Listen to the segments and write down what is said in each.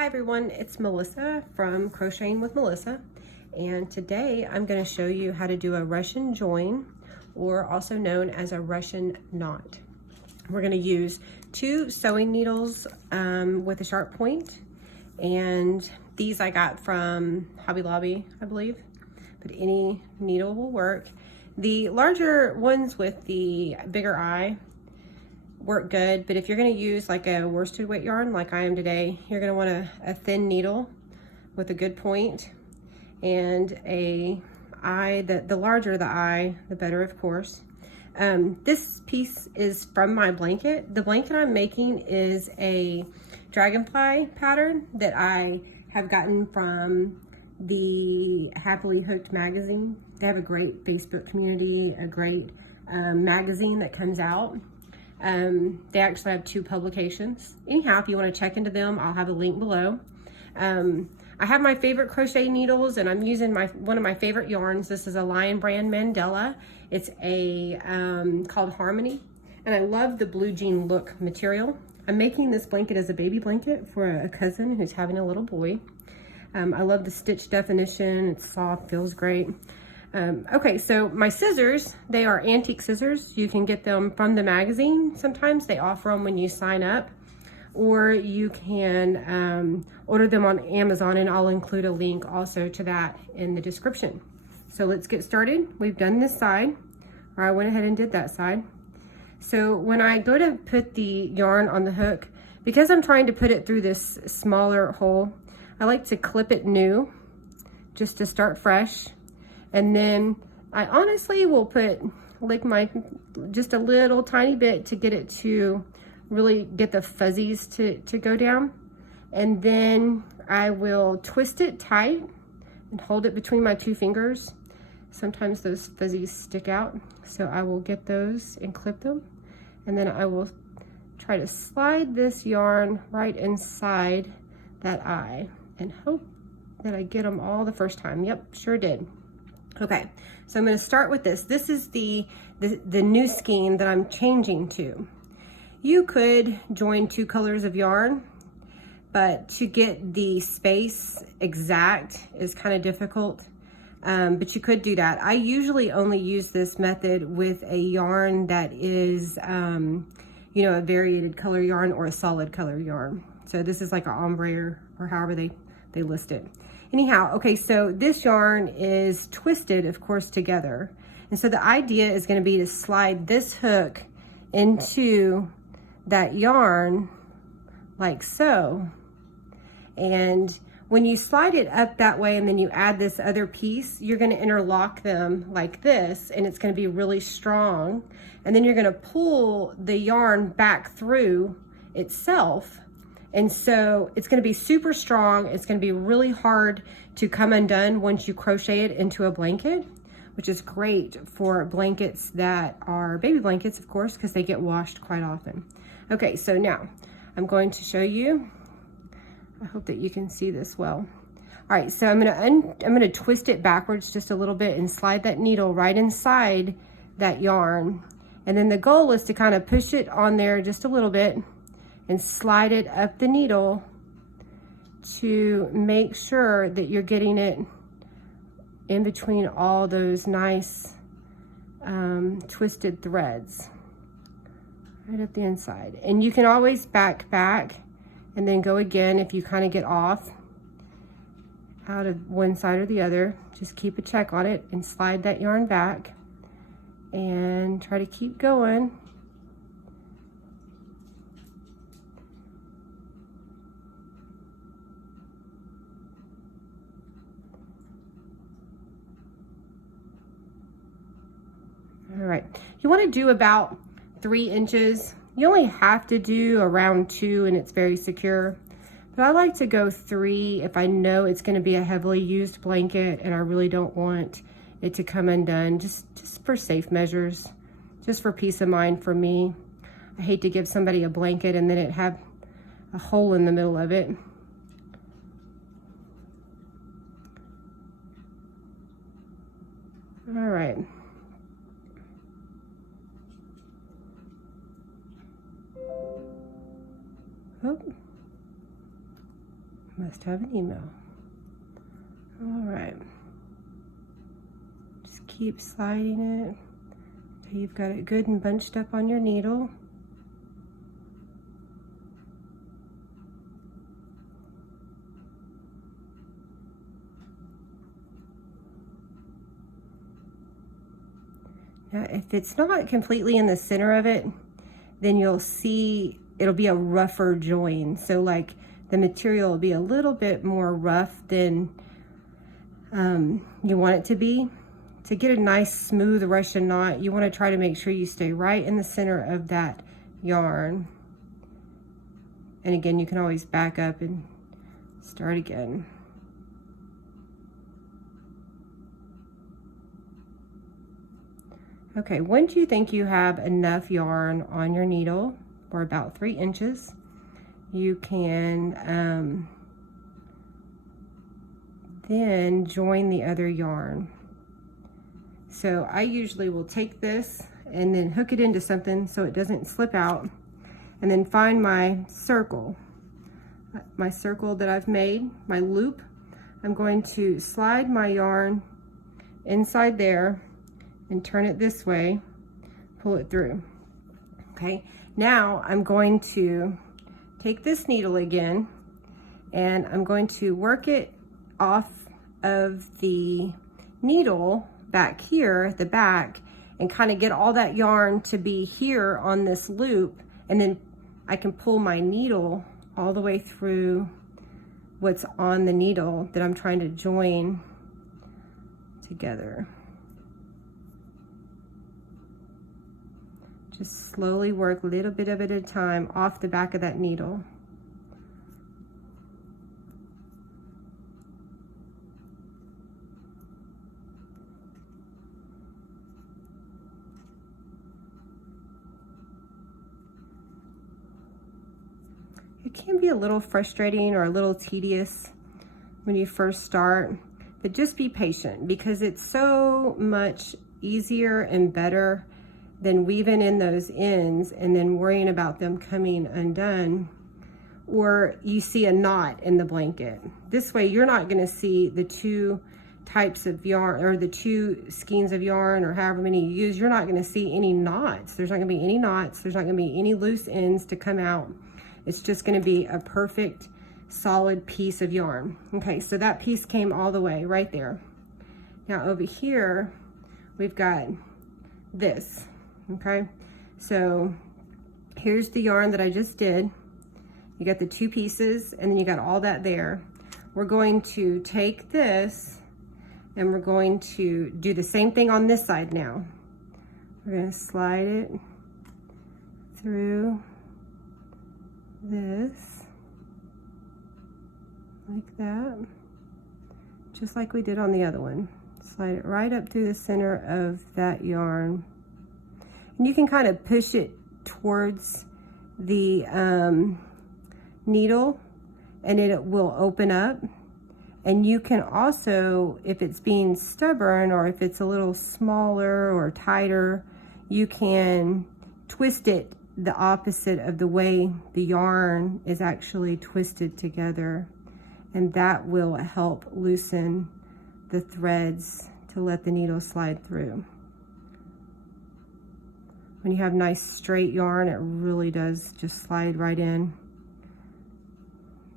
Hi everyone, it's Melissa from Crocheting with Melissa, and today I'm going to show you how to do a Russian join, or also known as a Russian knot. We're going to use 2 sewing needles with a sharp point, and these I got from Hobby Lobby, I believe, but any needle will work. The larger ones with the bigger eye work good, but if you're going to use like a worsted weight yarn like I am today, you're going to want a thin needle with a good point and a eye. The larger the eye, the better, of course. This piece is from my blanket. The blanket I'm making is a dragonfly pattern that I have gotten from the Happily Hooked magazine. They have a great Facebook community, a great magazine that comes out. They actually have 2 publications. Anyhow, if you want to check into them, I'll have a link below. I have my favorite crochet needles, and I'm using one of my favorite yarns. This is a Lion Brand Mandela. It's called Harmony, and I love the blue jean look material. I'm making this blanket as a baby blanket for a cousin who's having a little boy. I love the stitch definition. It's soft, feels great. Okay, so my scissors, they are antique scissors. You can get them from the magazine. Sometimes they offer them when you sign up, or you can order them on Amazon, and I'll include a link also to that in the description. So let's get started. We've done this side, or I went ahead and did that side. So when I go to put the yarn on the hook, because I'm trying to put it through this smaller hole, I like to clip it new just to start fresh. And then I honestly will put just a little tiny bit to get it to really get the fuzzies to go down. And then I will twist it tight and hold it between my 2 fingers. Sometimes those fuzzies stick out, so I will get those and clip them. And then I will try to slide this yarn right inside that eye and hope that I get them all the first time. Yep, sure did. Okay, so I'm going to start with this. This is the new skein that I'm changing to. You could join 2 colors of yarn, but to get the space exact is kind of difficult, but you could do that. I usually only use this method with a yarn that is, you know, a variated color yarn or a solid color yarn. So this is like an ombre or however they list it. Anyhow, okay, so this yarn is twisted, of course, together. And so the idea is going to be to slide this hook into that yarn like so. And when you slide it up that way and then you add this other piece, you're going to interlock them like this, and it's going to be really strong. And then you're going to pull the yarn back through itself. And so it's going to be super strong. It's going to be really hard to come undone once you crochet it into a blanket, which is great for blankets that are baby blankets, of course, because they get washed quite often. Okay, so now I'm going to show you. I hope that you can see this well. All right, so I'm going to twist it backwards just a little bit and slide that needle right inside that yarn. And then the goal is to kind of push it on there just a little bit and slide it up the needle to make sure that you're getting it in between all those nice twisted threads right at the inside. And you can always back and then go again if you kind of get off out of one side or the other. Just keep a check on it and slide that yarn back and try to keep going. All right, you want to do about 3 inches. You only have to do around 2 and it's very secure. But I like to go 3 if I know it's going to be a heavily used blanket and I really don't want it to come undone, just for safe measures, just for peace of mind for me. I hate to give somebody a blanket and then it have a hole in the middle of it. All right. Oh. Must have an email. All right. Just keep sliding it until you've got it good and bunched up on your needle. Now, if it's not completely in the center of it, then you'll see it'll be a rougher join. So like the material will be a little bit more rough than you want it to be. To get a nice smooth Russian knot, you want to try to make sure you stay right in the center of that yarn. And again, you can always back up and start again. Okay, once you think you have enough yarn on your needle, or about 3 inches, you can then join the other yarn. So I usually will take this and then hook it into something so it doesn't slip out, and then find my circle that I've made, my loop. I'm going to slide my yarn inside there and turn it this way, pull it through. Okay, now I'm going to take this needle again and I'm going to work it off of the needle back here at the back and kind of get all that yarn to be here on this loop, and then I can pull my needle all the way through what's on the needle that I'm trying to join together. Just slowly work a little bit of it at a time off the back of that needle. It can be a little frustrating or a little tedious when you first start, but just be patient, because it's so much easier and better than weaving in those ends and then worrying about them coming undone, or you see a knot in the blanket. This way you're not going to see the 2 types of yarn, or the 2 skeins of yarn, or however many you use. You're not going to see any knots. There's not going to be any knots. There's not going to be any loose ends to come out. It's just going to be a perfect solid piece of yarn. Okay, so that piece came all the way right there. Now over here we've got this. Okay, so here's the yarn that I just did. You got the 2 pieces, and then you got all that there. We're going to take this and we're going to do the same thing on this side now. We're going to slide it through this like that, just like we did on the other one. Slide it right up through the center of that yarn. And you can kind of push it towards the needle and it will open up. And you can also, if it's being stubborn or if it's a little smaller or tighter, you can twist it the opposite of the way the yarn is actually twisted together. And that will help loosen the threads to let the needle slide through. When you have nice straight yarn, it really does just slide right in.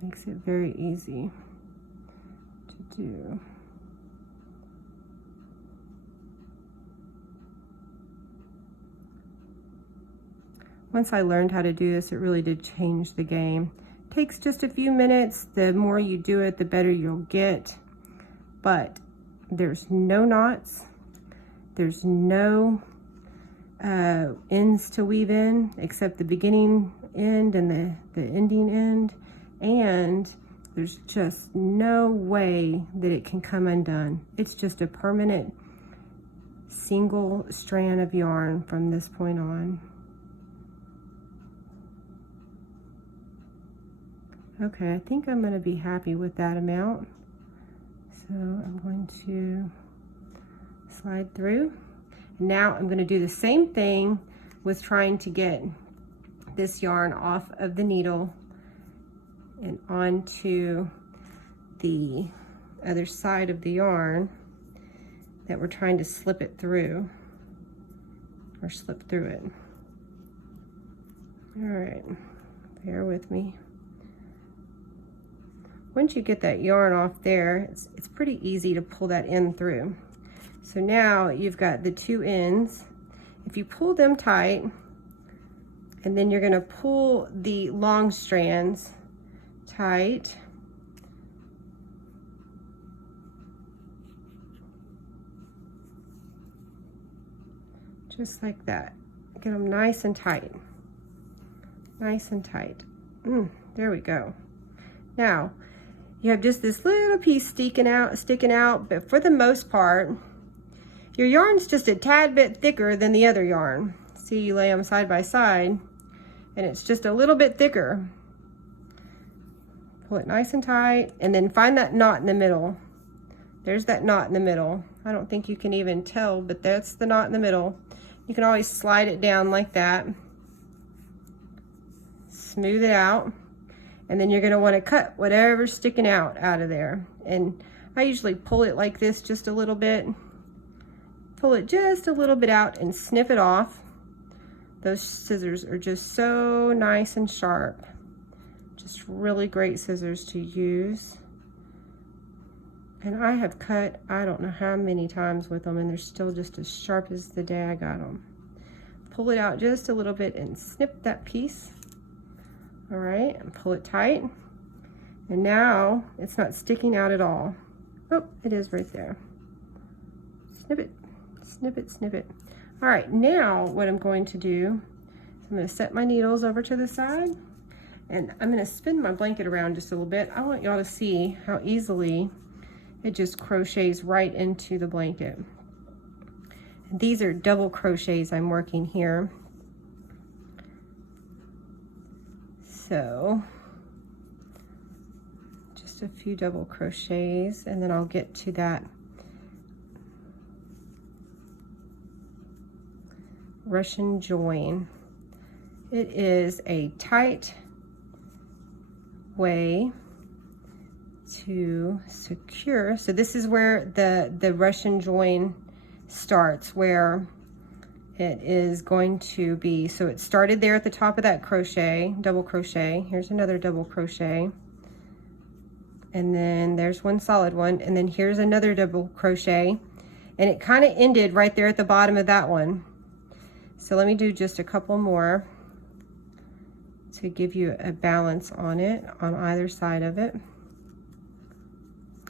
Makes it very easy to do. Once I learned how to do this, it really did change the game. It takes just a few minutes. The more you do it, the better you'll get. But there's no knots. There's no ends to weave in except the beginning end and the ending end, and there's just no way that it can come undone. It's just a permanent single strand of yarn from this point on. Okay, I think I'm going to be happy with that amount, so I'm going to slide through. Now I'm going to do the same thing with trying to get this yarn off of the needle and onto the other side of the yarn that we're trying to slip it through, or slip through it. All right, bear with me. Once you get that yarn off there, it's pretty easy to pull that end through. So now you've got the two ends. If you pull them tight, and then you're gonna pull the long strands tight, just like that. Get them nice and tight. Nice and tight. There we go. Now, you have just this little piece sticking out, but for the most part, your yarn's just a tad bit thicker than the other yarn. See, you lay them side by side, and it's just a little bit thicker. Pull it nice and tight, and then find that knot in the middle. There's that knot in the middle. I don't think you can even tell, but that's the knot in the middle. You can always slide it down like that. Smooth it out. And then you're gonna wanna cut whatever's sticking out of there. And I usually pull it like this just a little bit. Pull it just a little bit out and snip it off. Those scissors are just so nice and sharp. Just really great scissors to use. And I have cut, I don't know how many times with them, and they're still just as sharp as the day I got them. Pull it out just a little bit and snip that piece. All right, and pull it tight. And now it's not sticking out at all. Oh, it is right there. Snip it, snip it, snip it. All right, now what I'm going to do is I'm gonna set my needles over to the side, and I'm gonna spin my blanket around just a little bit. I want y'all to see how easily it just crochets right into the blanket. And these are double crochets I'm working here. So just a few double crochets, and then I'll get to that Russian join. It is a tight way to secure. So this is where the Russian join starts, where it is going to be, so it started there at the top of that crochet, double crochet. Here's another double crochet. And then there's one solid one, and then here's another double crochet. And it kind of ended right there at the bottom of that one. So let me do just a couple more to give you a balance on it, on either side of it.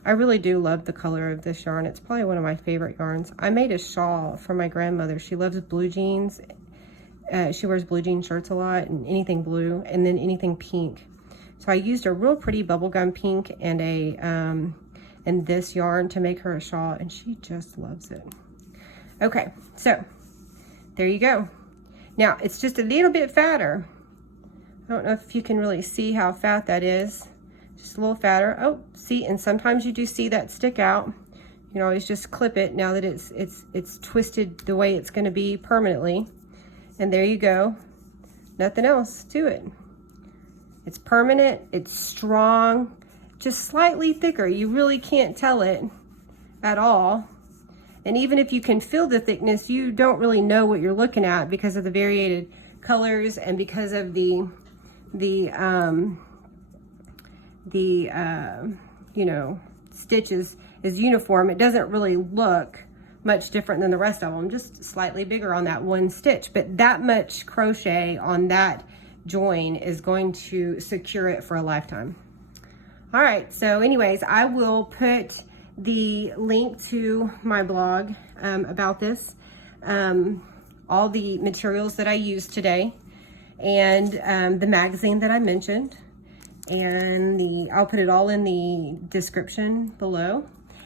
I really do love the color of this yarn. It's probably one of my favorite yarns. I made a shawl for my grandmother. She loves blue jeans. She wears blue jean shirts a lot, and anything blue, and then anything pink. So I used a real pretty bubblegum pink and and this yarn to make her a shawl, and she just loves it. Okay, so there you go. Now it's just a little bit fatter. I don't know if you can really see how fat that is. Just a little fatter. Oh, see, and sometimes you do see that stick out. You can always just clip it now that it's twisted the way it's going to be permanently. And there you go. Nothing else to it. It's permanent, it's strong, just slightly thicker. You really can't tell it at all. And even if you can feel the thickness, you don't really know what you're looking at because of the variated colors and because of the you know, stitches is uniform. It doesn't really look much different than the rest of them, just slightly bigger on that one stitch. But that much crochet on that join is going to secure it for a lifetime. All right, so anyways, I will put the link to my blog about this, all the materials that I used today, and the magazine that I mentioned, and I'll put it all in the description below.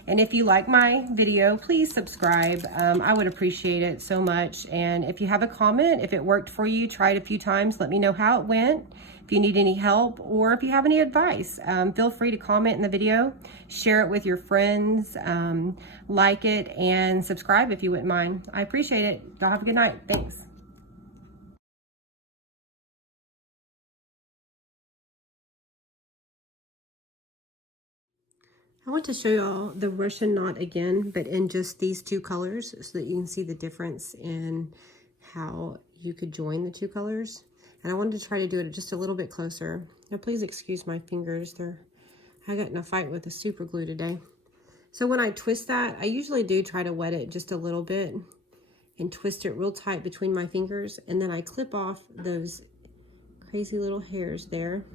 And if you like my video, please subscribe. I would appreciate it so much. And if you have a comment, if it worked for you, try it a few times, let me know how it went. If you need any help or if you have any advice, feel free to comment in the video, share it with your friends, like it, and subscribe if you wouldn't mind. I appreciate it. Y'all have a good night. Thanks. I want to show you all the Russian knot again, but in just these two colors so that you can see the difference in how you could join the two colors. And I wanted to try to do it just a little bit closer. Now please excuse my fingers. I got in a fight with the super glue today. So when I twist that, I usually do try to wet it just a little bit and twist it real tight between my fingers, and then I clip off those crazy little hairs there.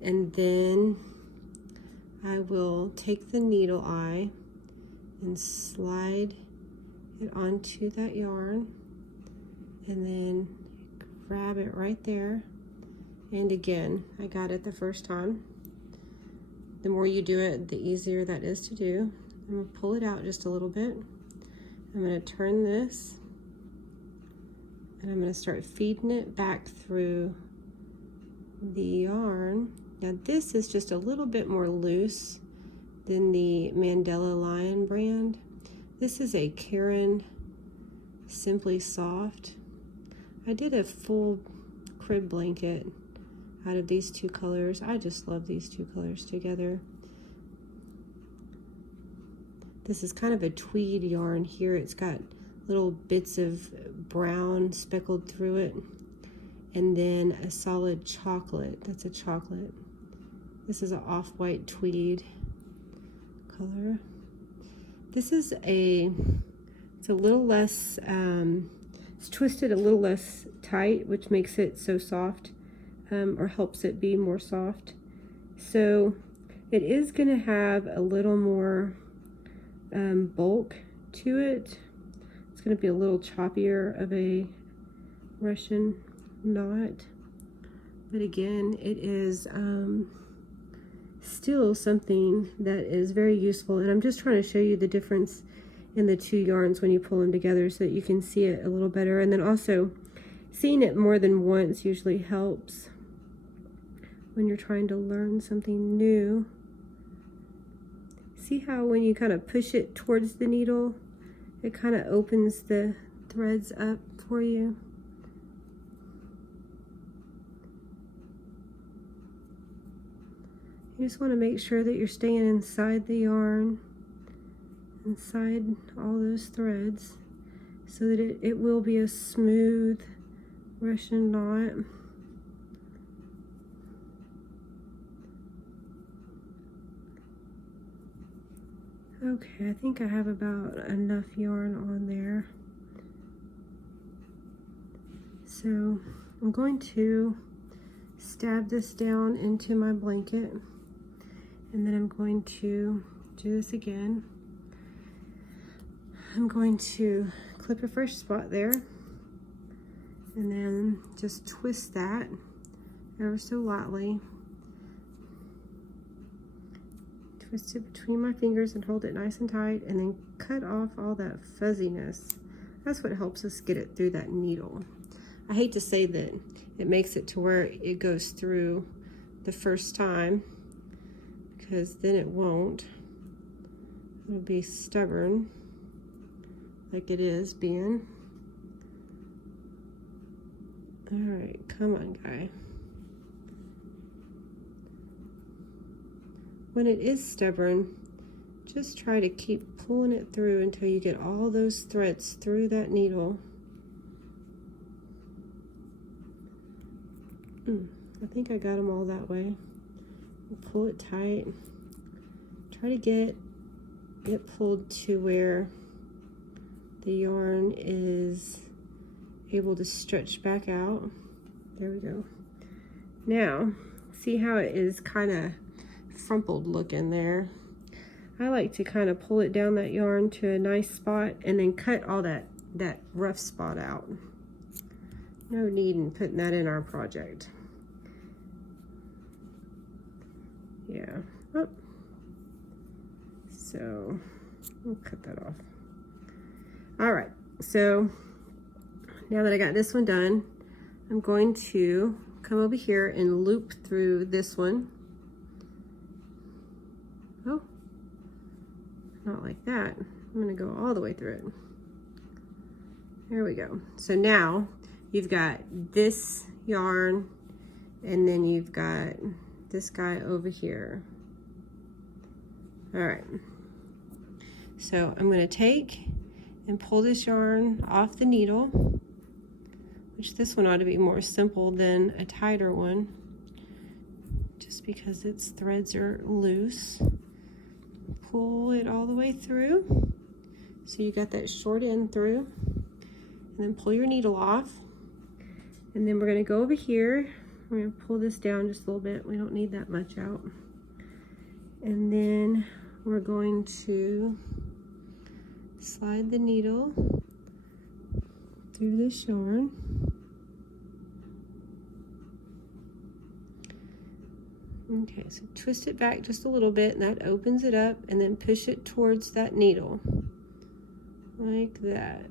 And then I will take the needle eye and slide it onto that yarn, and then grab it right there. And again, I got it the first time. The more you do it, the easier that is to do. I'm going to pull it out just a little bit. I'm going to turn this, and I'm going to start feeding it back through the yarn. Now this is just a little bit more loose than the Mandela Lion brand. This is a Karen Simply Soft. I did a full crib blanket out of these two colors. I just love these two colors together. This is kind of a tweed yarn here. It's got little bits of brown speckled through it, and then a solid chocolate. That's a chocolate. This is an off-white tweed color. This is it's a little less, it's twisted a little less tight, which makes it so soft, or helps it be more soft. So it is going to have a little more bulk to it. It's going to be a little choppier of a Russian knot, but again, it is still something that is very useful. And I'm just trying to show you the difference in the two yarns when you pull them together so that you can see it a little better. And then also seeing it more than once usually helps when you're trying to learn something new. See how when you kind of push it towards the needle, it kind of opens the threads up for you. You just want to make sure that you're staying inside the yarn, inside all those threads, so that it will be a smooth Russian knot. Okay, I think I have about enough yarn on there. So I'm going to stab this down into my blanket, and then I'm going to do this again. I'm going to clip a fresh spot there, and then just twist that ever so lightly. Twist it between my fingers and hold it nice and tight, and then cut off all that fuzziness. That's what helps us get it through that needle. I hate to say that it makes it to where it goes through the first time, because then it won't. It'll be stubborn like it is being. All right, come on, guy. When it is stubborn, just try to keep pulling it through until you get all those threads through that needle. I think I got them all that way. Pull it tight. Try to get it pulled to where the yarn is able to stretch back out. There we go. Now, see how it is kind of frumpled looking there? I like to kind of pull it down that yarn to a nice spot and then cut all that rough spot out. No need in putting that in our project. Yeah. Oh. So we'll cut that off. All right, so now that I got this one done, I'm going to come over here and loop through this one. Oh, not like that. I'm going to go all the way through it. There we go. So now you've got this yarn, and then you've got this guy over here. All right, so I'm going to take and pull this yarn off the needle, which this one ought to be more simple than a tighter one, just because its threads are loose. Pull it all the way through, so you got that short end through, and then pull your needle off. And then we're going to go over here. We're going to pull this down just a little bit. We don't need that much out. And then we're going to slide the needle through this yarn. Okay, so twist it back just a little bit, and that opens it up, and then push it towards that needle, like that.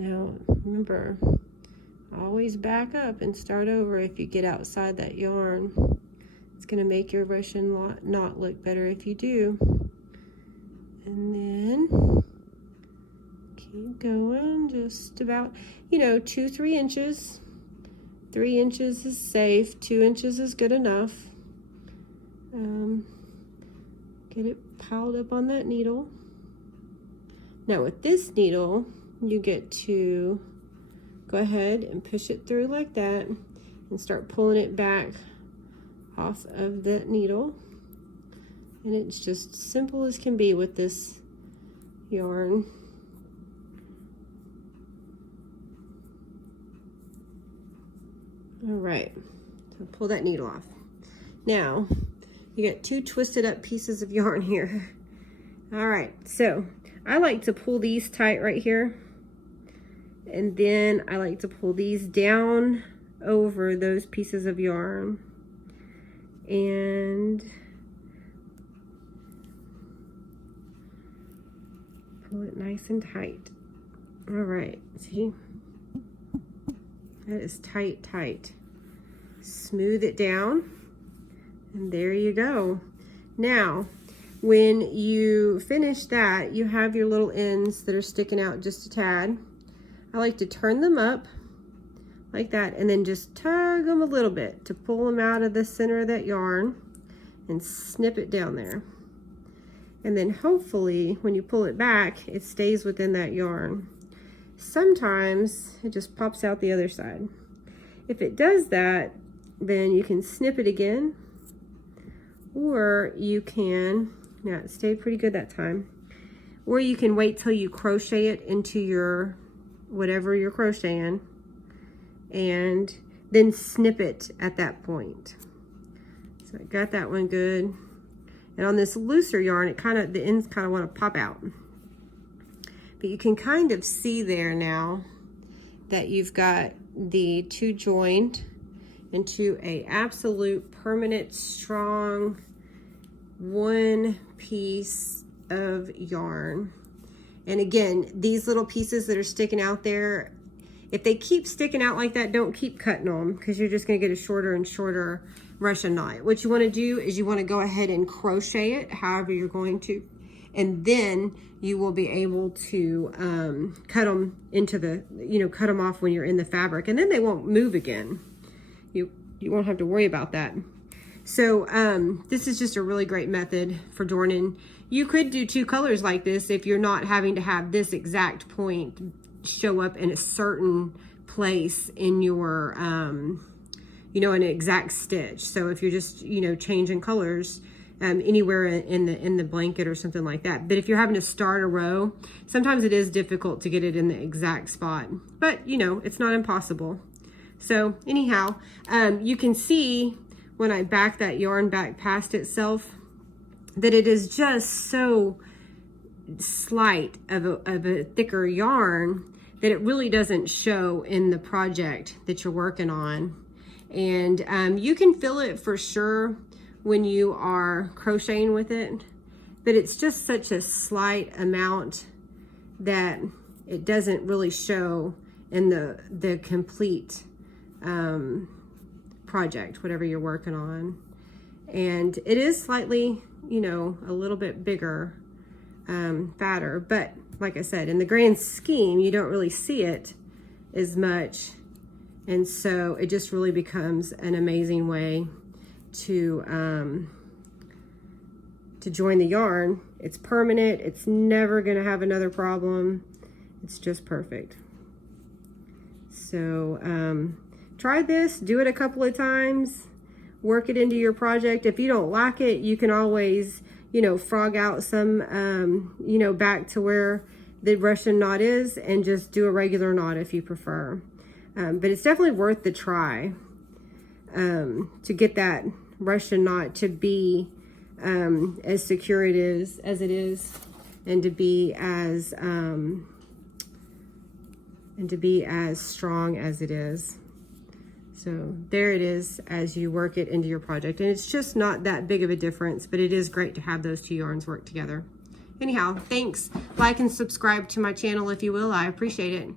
Now, remember, always back up and start over if you get outside that yarn. It's going to make your Russian knot look better if you do. And then keep going, just about, you know, 2-3 inches. 3 inches is safe, 2 inches is good enough. Get it piled up on that needle. Now with this needle, you get to go ahead and push it through like that and start pulling it back off of that needle. And it's just simple as can be with this yarn. All right, so pull that needle off. Now you got 2 twisted up pieces of yarn here. All right, so I like to pull these tight right here, and then I like to pull these down over those pieces of yarn and pull it nice and tight. All right, see, that is tight, tight. Smooth it down, and there you go. Now, when you finish that, you have your little ends that are sticking out just a tad. I like to turn them up like that, and then just tug them a little bit to pull them out of the center of that yarn and snip it down there. And then hopefully when you pull it back, it stays within that yarn. Sometimes it just pops out the other side. If it does that, then you can snip it again, or you can, yeah, it stayed pretty good that time, or you can wait till you crochet it into your whatever you're crocheting and then snip it at that point. So I got that one good. And on this looser yarn, it kind of, the ends kind of want to pop out. But you can kind of see there now that you've got the 2 joined into a absolute permanent strong one piece of yarn. And again, these little pieces that are sticking out there, if they keep sticking out like that, don't keep cutting them, because you're just going to get a shorter and shorter Russian knot. What you want to do is you want to go ahead and crochet it however you're going to, and then you will be able to cut them into the, you know, cut them off when you're in the fabric, and then they won't move again. You won't have to worry about that. So this is just a really great method for joining. You could do 2 colors like this if you're not having to have this exact point show up in a certain place in your, you know, an exact stitch. So if you're just, you know, changing colors anywhere in the blanket or something like that. But if you're having to start a row, sometimes it is difficult to get it in the exact spot. But, you know, it's not impossible. So anyhow, you can see when I back that yarn back past itself that it is just so slight of a thicker yarn that it really doesn't show in the project that you're working on. And you can feel it for sure when you are crocheting with it, but it's just such a slight amount that it doesn't really show in the complete project, whatever you're working on. And it is slightly, you know, a little bit bigger fatter. But like I said, in the grand scheme, you don't really see it as much. And so it just really becomes an amazing way to join the yarn. It's permanent. It's never going to have another problem. It's just perfect. So try this, do it a couple of times, work it into your project. If you don't like it, you can always, you know, frog out some, you know, back to where the Russian knot is and just do a regular knot if you prefer. But it's definitely worth the try to get that Russian knot to be as secure as it is, and to be as strong as it is. So there it is as you work it into your project, and it's just not that big of a difference, but it is great to have those two yarns work together. Anyhow, thanks. Like and subscribe to my channel if you will. I appreciate it.